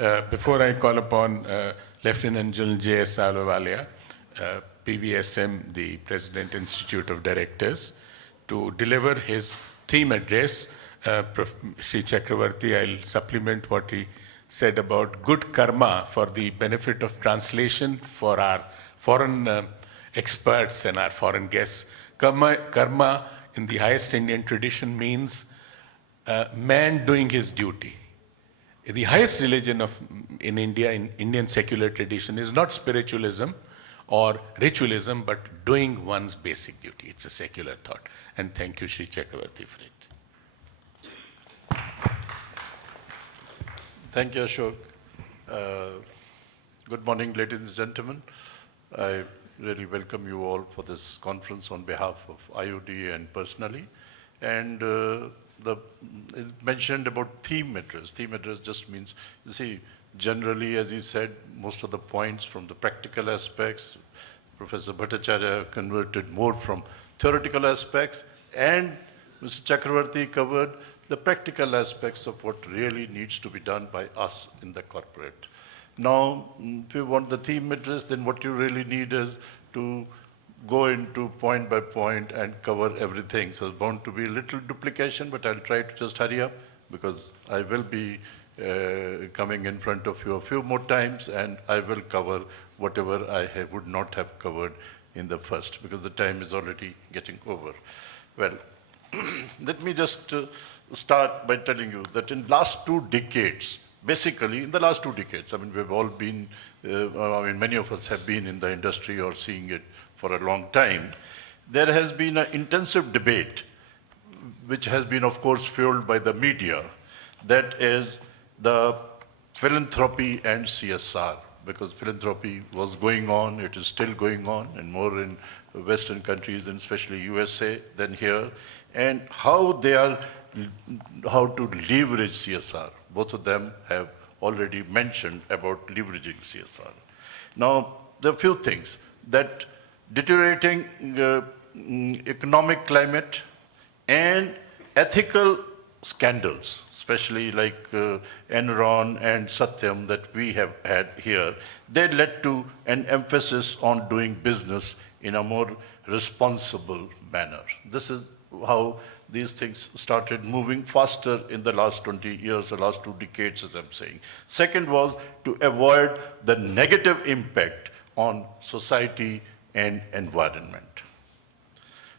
Before I call upon Lieutenant General J.S. Ahluwalia, PVSM, the President Institute of Directors, to deliver his theme address, Sri Chakravarti, I'll supplement what he said about good karma for the benefit of translation for our foreign experts and our foreign guests. Karma in the highest Indian tradition means man doing his duty. The highest religion in India, in Indian secular tradition, is not spiritualism or ritualism, but doing one's basic duty. It's a secular thought. And thank you, Sri Chakravarti, for it. Thank you, Ashok. Good morning, ladies and gentlemen. I really welcome you all for this conference on behalf of IOD and personally. And it's mentioned about theme address. Theme address just means, you see, generally, as he said, most of the points from the practical aspects, Professor Bhattacharya converted more from theoretical aspects, and Mr. Chakravarti covered the practical aspects of what really needs to be done by us in the corporate. Now, if you want the theme address, then what you really need is to go into point by point and cover everything. So it's bound to be a little duplication, but I'll try to just hurry up because I will be coming in front of you a few more times, and I will cover whatever I would not have covered in the first, because the time is already getting over. Well, let me just start by telling you that in last 2 decades, basically in the last 2 decades, I mean, we've all been, many of us have been in the industry or seeing it for a long time. There has been an intensive debate, which has been, of course, fueled by the media, that is the philanthropy and CSR, because philanthropy was going on, it is still going on, and more in Western countries, and especially USA, than here, and how to leverage CSR. Both of them have already mentioned about leveraging CSR. Now, there are a few things that deteriorating economic climate and ethical scandals, especially like Enron and Satyam that we have had here, they led to an emphasis on doing business in a more responsible manner. This is how these things started moving faster in the last 20 years, the last 2 decades, as I'm saying. Second was to avoid the negative impact on society and environment.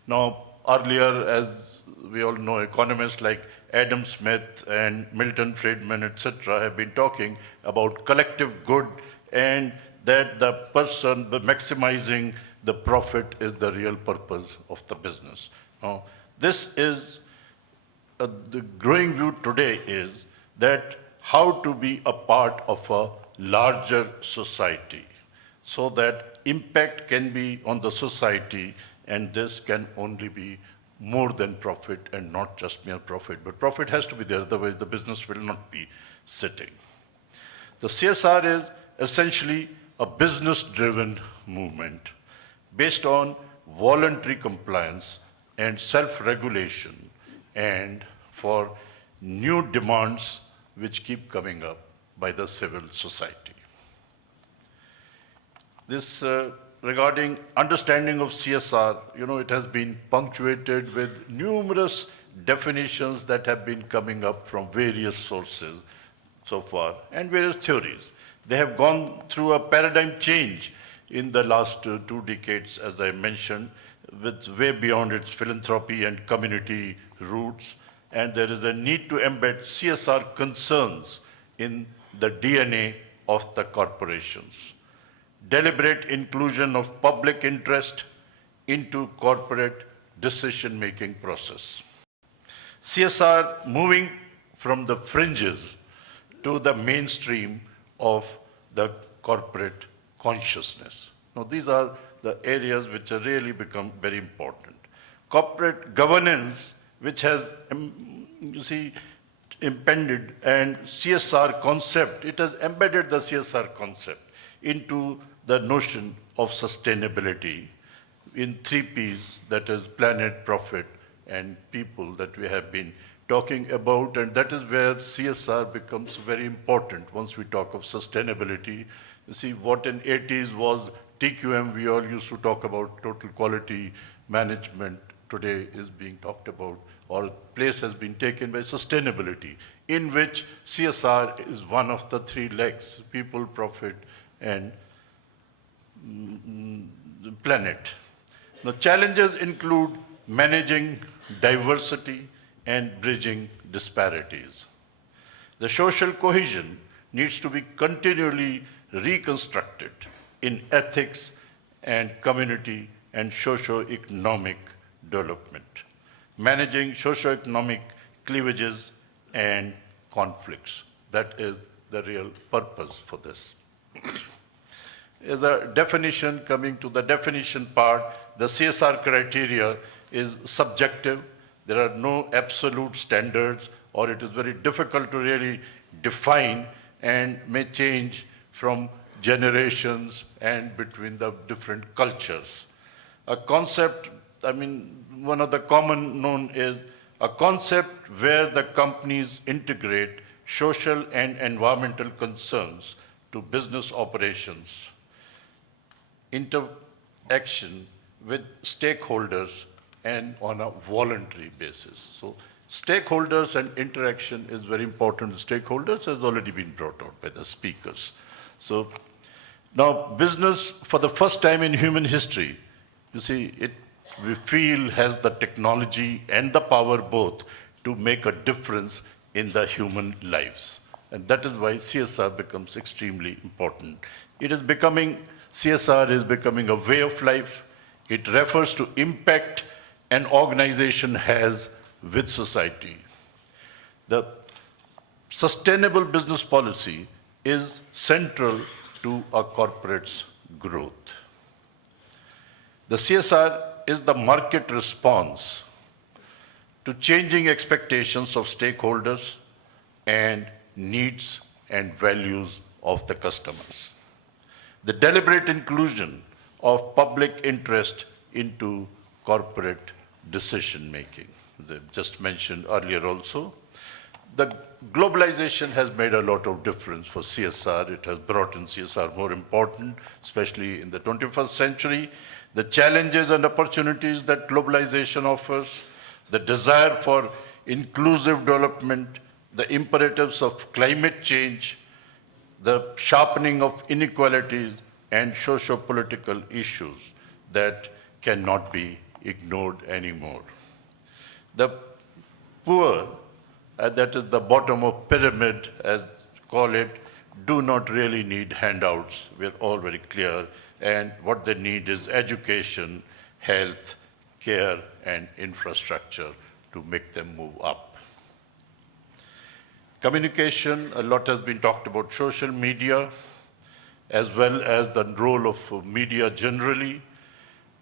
Now, earlier, as we all know, economists like Adam Smith and Milton Friedman, etc., have been talking about collective good and that the person, maximizing the profit is the real purpose of the business. Now, this is, the growing view today is that how to be a part of a larger society so that impact can be on the society, and this can only be more than profit and not just mere profit. But profit has to be there, otherwise the business will not be sitting. The CSR is essentially a business-driven movement based on voluntary compliance and self-regulation, and for new demands which keep coming up by the civil society. This regarding understanding of CSR, you know, it has been punctuated with numerous definitions that have been coming up from various sources so far and various theories. They have gone through a paradigm change in the last 2 decades, as I mentioned, with way beyond its philanthropy and community roots, and there is a need to embed CSR concerns in the DNA of the corporations. Deliberate inclusion of public interest into corporate decision-making process. CSR moving from the fringes to the mainstream of the corporate consciousness. Now, these are the areas which have really become very important. Corporate governance, which has, you see, impended, and CSR concept, it has embedded the CSR concept into the notion of sustainability in 3 Ps, that is planet, profit, and people, that we have been talking about, and that is where CSR becomes very important once we talk of sustainability. You see, what in 80s was TQM, we all used to talk about total quality management, today is being talked about, or place has been taken by sustainability, in which CSR is one of the three legs: people, profit, and the planet. The challenges include managing diversity and bridging disparities. The social cohesion needs to be continually reconstructed in ethics and community and socio-economic development, managing socio-economic cleavages and conflicts. That is the real purpose for this. As a definition, coming to the definition part, the CSR criteria is subjective. There are no absolute standards, or it is very difficult to really define and may change from generations and between the different cultures. A concept, one of the common known is a concept where the companies integrate social and environmental concerns to business operations, interaction with stakeholders, and on a voluntary basis. So stakeholders and interaction is very important. Stakeholders has already been brought out by the speakers. So now business, for the first time in human history, you see, we feel has the technology and the power both to make a difference in the human lives. And that is why CSR becomes extremely important. CSR is becoming a way of life. It refers to impact an organization has with society. The sustainable business policy is central to a corporate's growth. The CSR is the market response to changing expectations of stakeholders and needs and values of the customers. The deliberate inclusion of public interest into corporate decision-making, as I just mentioned earlier also. The globalization has made a lot of difference for CSR. It has brought in CSR more important, especially in the 21st century. The challenges and opportunities that globalization offers, the desire for inclusive development, the imperatives of climate change, the sharpening of inequalities and socio-political issues that cannot be ignored anymore. The poor, that is the bottom of pyramid, as call it, do not really need handouts. We're all very clear. And what they need is education, health, care, and infrastructure to make them move up. Communication, a lot has been talked about social media, as well as the role of media generally.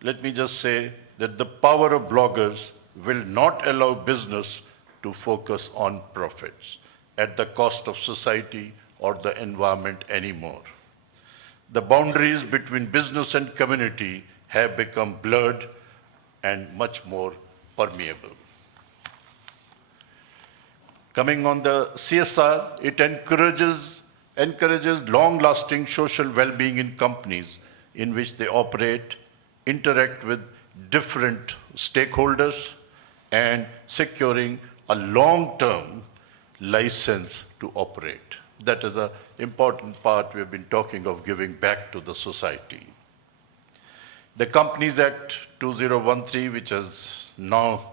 Let me just say that the power of bloggers will not allow business to focus on profits at the cost of society or the environment anymore. The boundaries between business and community have become blurred and much more permeable. Coming on the CSR, it encourages long-lasting social well-being in companies in which they operate, interact with different stakeholders, and securing a long-term license to operate. That is the important part we have been talking of, giving back to the society. The Companies Act 2013, which is now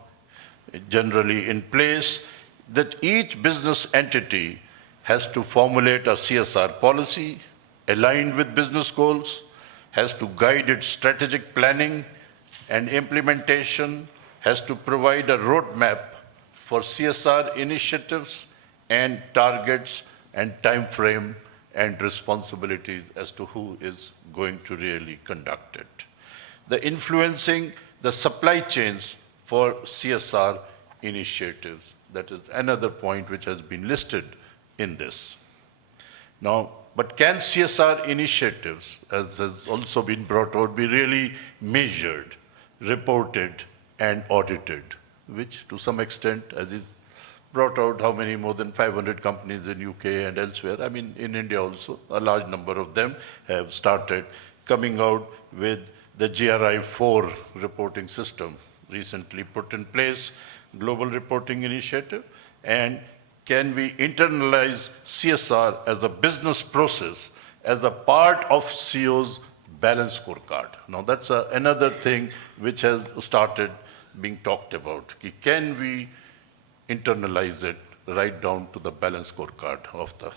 generally in place, that each business entity has to formulate a CSR policy aligned with business goals, has to guide its strategic planning and implementation, has to provide a roadmap for CSR initiatives and targets and time frame and responsibilities as to who is going to really conduct it. The influencing the supply chains for CSR initiatives, that is another point which has been listed in this. Now, but can CSR initiatives, as has also been brought out, be really measured, reported, and audited, which to some extent, as is brought out how many, more than 500 companies in UK and elsewhere. I mean, in India also, a large number of them have started coming out with the GRI4 reporting system, recently put in place, global reporting initiative, and can we internalize CSR as a business process, as a part of CEO's balance scorecard? Now that's another thing which has started being talked about. Can we internalize it right down to the balance scorecard of the...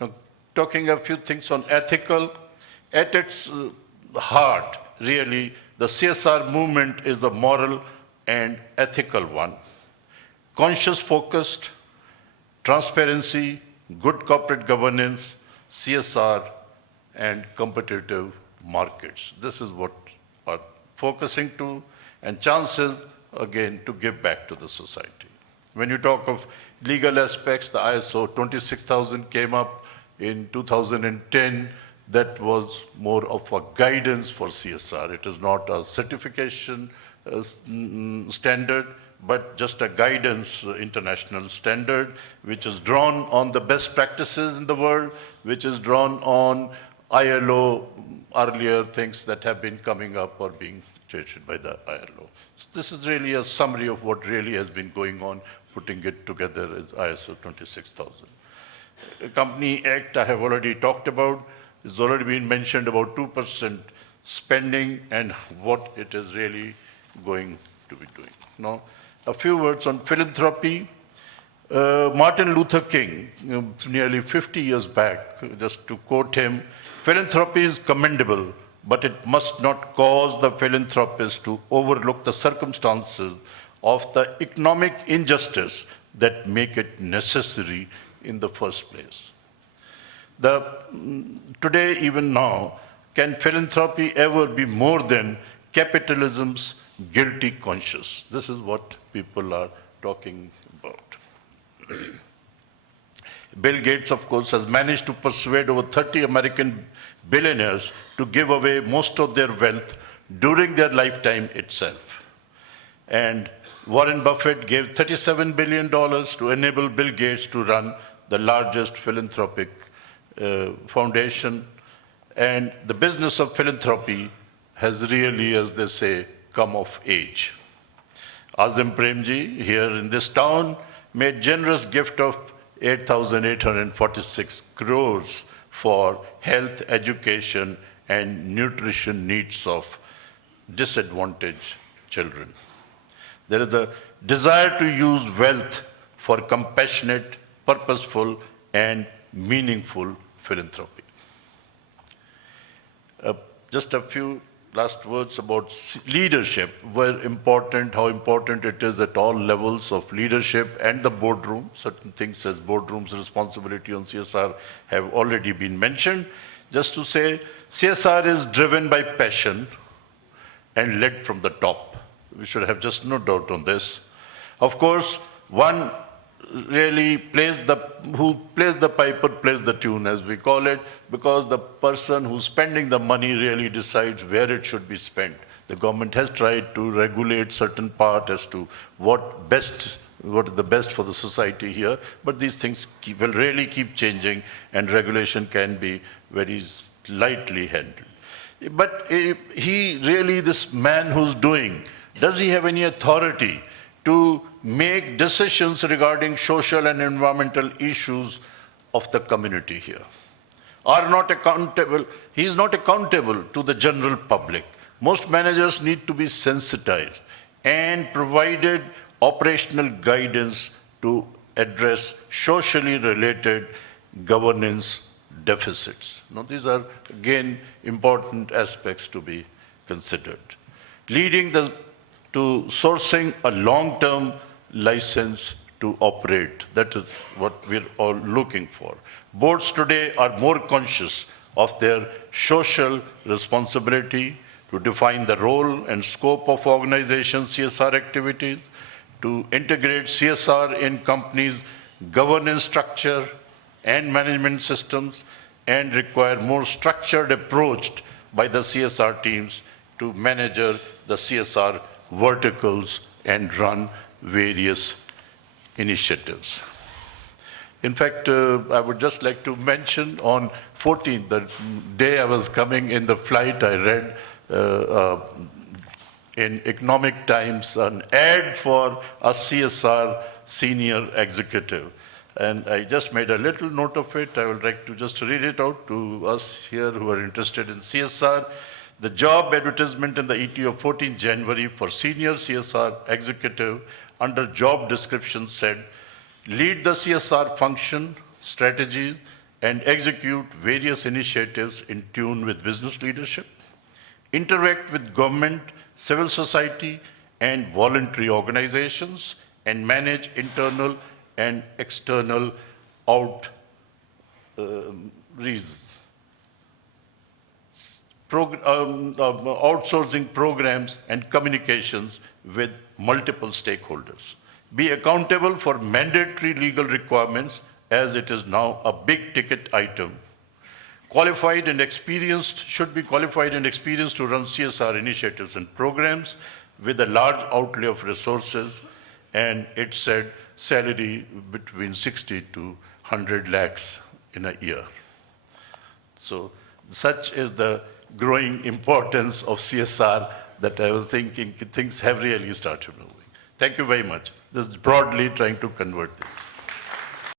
Now, talking a few things on ethical, at its heart, really, the CSR movement is a moral and ethical one. Conscious focused, transparency, good corporate governance, CSR, and competitive markets. This is what we're focusing to, and chances, again, to give back to the society. When you talk of legal aspects, the ISO 26000 came up in 2010. That was more of a guidance for CSR. It is not a certification standard, but just a guidance international standard, which is drawn on the best practices in the world, which is drawn on ILO earlier things that have been coming up or being treated by the ILO. So this is really a summary of what really has been going on, putting it together as ISO 26000. Company Act I have already talked about. It's already been mentioned about 2% spending and what it is really going to be doing. Now, a few words on philanthropy. Martin Luther King, nearly 50 years back, just to quote him, philanthropy is commendable, but it must not cause the philanthropist to overlook the circumstances of the economic injustice that make it necessary in the first place. Today, even now, can philanthropy ever be more than capitalism's guilty conscience? This is what people are talking about. Bill Gates, of course, has managed to persuade over 30 American billionaires to give away most of their wealth during their lifetime itself. And Warren Buffett gave $37 billion to enable Bill Gates to run the largest philanthropic foundation. And the business of philanthropy has really, as they say, come of age. Azim Premji, here in this town, made generous gift of 8,846 crores for health, education, and nutrition needs of disadvantaged children. There is a desire to use wealth for compassionate, purposeful, and meaningful philanthropy. Just a few last words about leadership, where important, how important it is at all levels of leadership and the boardroom. Certain things as boardroom's responsibility on CSR have already been mentioned. Just to say, CSR is driven by passion and led from the top. We should have just no doubt on this. Of course, one really who plays the piper plays the tune, as we call it, because the person who's spending the money really decides where it should be spent. The government has tried to regulate certain part as to what is the best for the society here, but these things will really keep changing, and regulation can be very lightly handled. But this man who's doing, does he have any authority to make decisions regarding social and environmental issues of the community here? He is not accountable to the general public. Most managers need to be sensitized and provided operational guidance to address socially related governance deficits. Now, these are, again, important aspects to be considered. Leading to sourcing a long-term license to operate. That is what we're all looking for. Boards today are more conscious of their social responsibility to define the role and scope of organizations' CSR activities, to integrate CSR in companies' governance structure and management systems, and require more structured approach by the CSR teams to manage the CSR verticals and run various initiatives. In fact, I would just like to mention on 14th, the day I was coming in the flight, I read in Economic Times an ad for a CSR senior executive. And I just made a little note of it. I would like to just read it out to us here who are interested in CSR. The job advertisement in the ET of 14 January for senior CSR executive under job description said, lead the CSR function, strategies, and execute various initiatives in tune with business leadership, interact with government, civil society, and voluntary organizations, and manage internal and external outsourcing programs and communications with multiple stakeholders. Be accountable for mandatory legal requirements as it is now a big ticket item. Qualified and experienced, should be qualified and experienced to run CSR initiatives and programs with a large outlay of resources, and it said salary between 60 to 100 lakhs in a year. So such is the growing importance of CSR that I was thinking things have really started moving. Thank you very much. This is broadly trying to convert this.